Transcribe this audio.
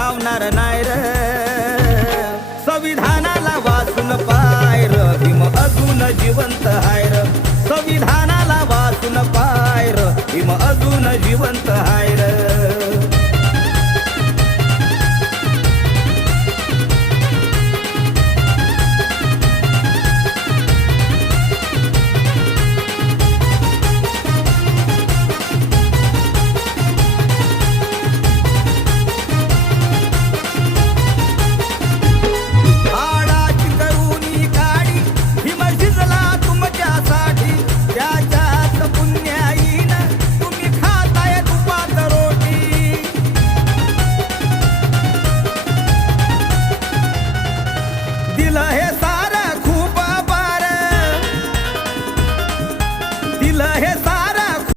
धावणार नाही र संविधानाला वाचून पाय र भीम अजून जिवंत हाय र संविधानाला वाचून पाय